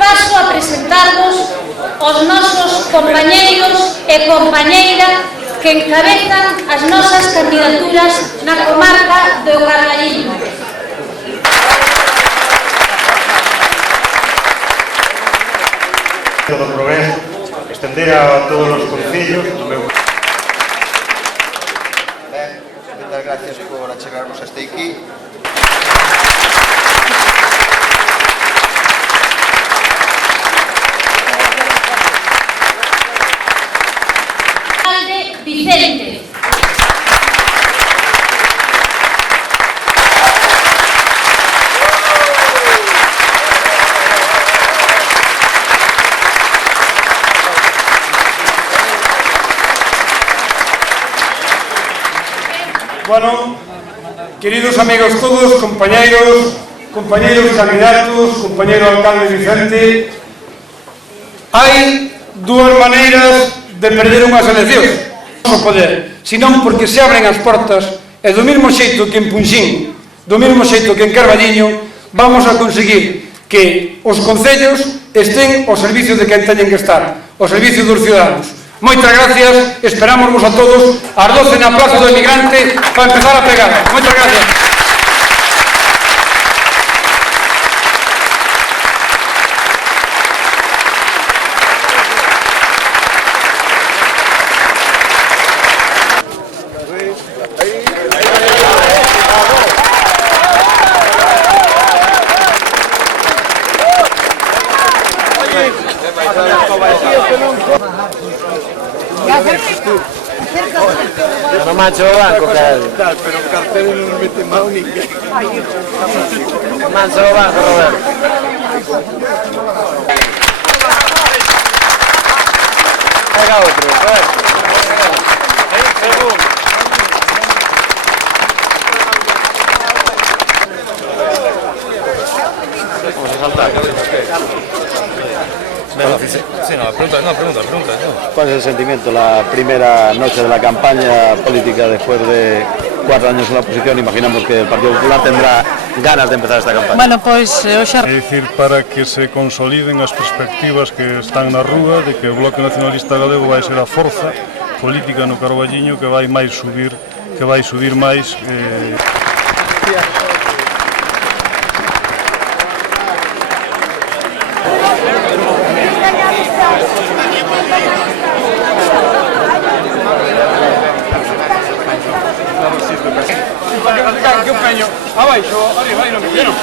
paso a presentarvos os nosos compañeiros e compañeiras que encabezan as nosas candidaturas na comarca do Carballiño. Do progreso, estender a todos os concellos do meu... Moitas gracias por achegarnos hasta aquí. Vicente. Bueno, queridos amigos todos, compañeros candidatos, compañero alcalde Vicente, hai dúas maneiras de perder unhas eleccións. O poder, senón porque se abren as portas e do mesmo xeito que en Punxín, do mesmo xeito que en Carballiño, vamos a conseguir que os concellos estén ao servicio de quen teñen que estar, ao servicio dos ciudadanos. Moitas gracias, esperámosvos a todos ás 12 na Plaza do Emigrante para empezar a pegar. Moitas gracias. No mancho o banco, Carlos. Pero o cartero non mete mao ninguén. Mancho o banco, Roberto. Pega outro, Roberto. Vamos a saltar. Sí, no, pregunta. ¿Cuál es el sentimiento, la primera noche de la campaña política después de 4 años en la oposición? Imaginamos que el Partido Popular tendrá ganas de empezar esta campaña. Bueno, pois, É dicir, para que se consoliden as perspectivas que están na rúa de que o Bloque Nacionalista Galego vai ser a forza política no Carballiño que vai subir máis. Que un peño abaixo, arriba, aí non me vieron.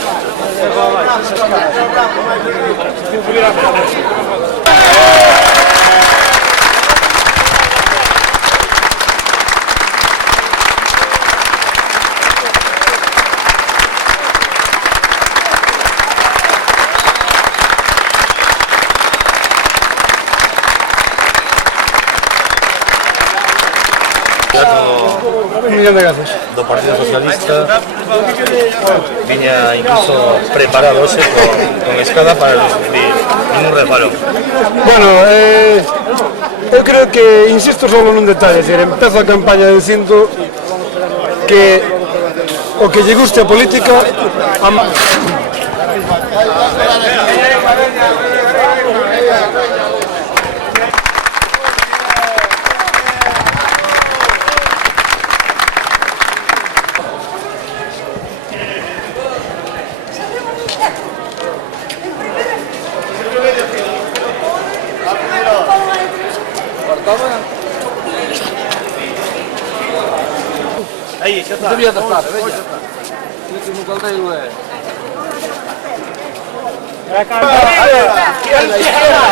Un millón de gracias. Do Partido Socialista viña incluso preparado hoxe con escada para recibir ningún reparo. Bueno, eu creo que insisto solo nun detalle, empezo a campaña dicindo que o que lle guste a política Aí, xa está. Debía de estar, veña. Último caldeiro é... Izquierda.